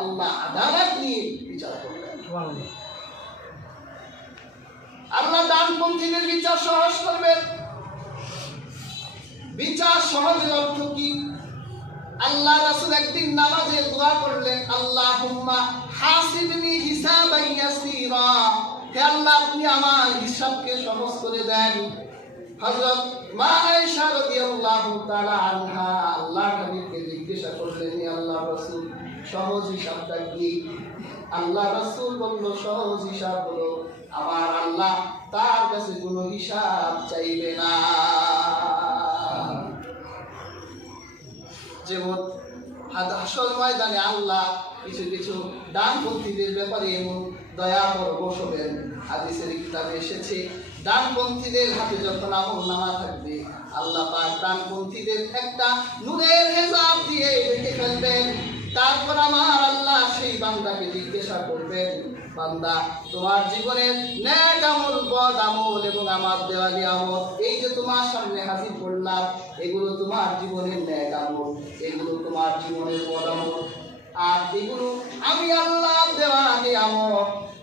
আল্লাহ আদালত নিয়ে বিচার করবেন আল্লাহ ডানপন্থীদের বিচার সহজ করবেন বিচার সহজের অর্থ কি? আল্লাহ রাসূল একদিন নামাজে দোয়া করলেন আল্লাহুম্মা হাসিবনি হিসাবান ইয়াসীরা। হে আল্লাহ আপনি আমার হিসাবকে সহজ করে দেন। হযরত মা আয়েশা রাদিয়াল্লাহু তাআলা আনহা আল্লাহ নবীকে জিজ্ঞাসা করলেন হে আল্লাহ রাসূল সহজ হিসাবটা কি? আল্লাহ রাসূল বলল, সহজ হিসাব হলো আমার আল্লাহ তার কাছে কোনো হিসাব চাইবে না। যেমন ময়দানে আল্লাহ কিছু কিছু ডানপন্থীদের ব্যাপারে এমন দয়া পর্ব শোবেন হাদিসের কিতাবে এসেছে ডানপন্থীদের হাতে যখন আমল নামা থাকবে, আল্লাহ পাক ডানপন্থীদের একটা নূরের হেজাব দিয়ে রেখে ফেলবেন। তারপর আমার আল্লাহ সেই বান্দাকে জিজ্ঞাসা করবেন, বান্দা, তোমার জীবনের ন্যাক আমল, বদ আমল এবং আমার দেওয়ালি আমল, এই যে তোমার সামনে হাজির করলাম, এগুলো তোমার জীবনের ন্যাক আমল, এগুলো তোমার জীবনের বদ আমল। আর এগুলো আমি আল্লাহ দেওয়ালি আমল,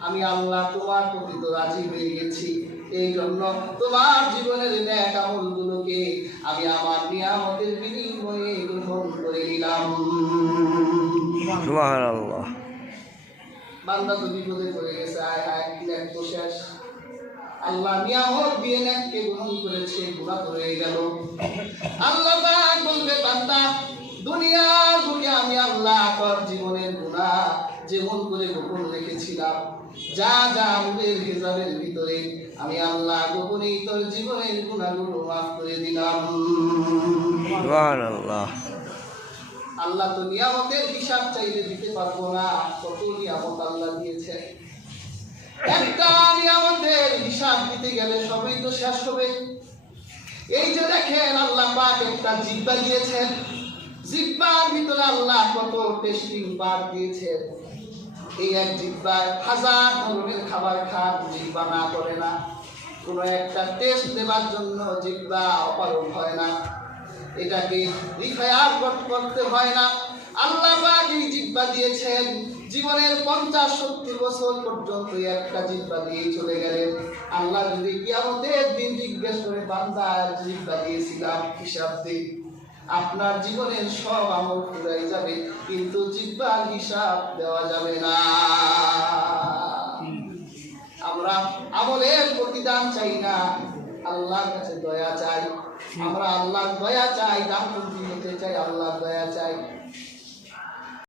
আমি আল্লাহ তোমার প্রতি তো রাজি হয়ে গেছি। এই জন্য তোমার জীবনের ন্যাক আমলগুলোকে আমি আমার নিয়ামতের বিনিময়ে গ্রহণ করে নিলাম। সুবহানাল্লাহ। বান্দা তো বিপদে পড়ে গেছে আয় নেক তো আল্লাহ নিয়ামত দিয়ে নেককে গ্রহণ করেছে গুণা করে গেল। আল্লাহ পাক বলবে বান্দা দুনিয়া বুকে আমি আল্লাহ তোর জীবনের গুণা যেমন করে গোপন রেখেছিলাম। যা যা আমাদের হেজাবের ভিতরে আমি আল্লাহ গোপনেই তোর জীবনের গুণাগুলো মাফ করে দিলাম। সুবহানাল্লাহ। আল্লাহ তো নিয়ামতের হিসাব চাইলে দিতে পারব না, কত নিয়ামত আল্লাহ দিয়েছে। একটা নিয়ামতের হিসাব দিতে গেলে সবই তো শেষ হবে। এই যে দেখেন আল্লাহ পাক একটা জিব্বা দিয়েছেন। জিব্বার ভিতরে আল্লাহ কত টেস্টিং বার দিয়েছেন। এই এক জিব্বায় হাজার ধরনের খাবার খান, জিব্বা না করে না। কোনো একটা টেস্ট দেওয়ার জন্য জিব্বা অপারক হয় না। এটাকে রিফায়ার করতে হয় না। আল্লাহ এই জিব্বা দিয়েছেন। জীবনের পঞ্চাশ সত্তর বছর পর্যন্ত একটা জিব্বা দিয়ে চলে গেলেন। আল্লাহ যদি কিয়ামতের দিন জিজ্ঞেস করে বান্দা জিব্বা দিয়েছিলাম হিসাব দিই আপনার জীবনের সব আমল ফুরাই যাবে কিন্তু জিব্বার হিসাব দেওয়া যাবে না। আমরা আমলের প্রতিদান চাই না। আল্লাহর কাছে দয়া চাই। আমরা আল্লাহর দয়া চাই দাম চাই আল্লাহর দয়া চাই।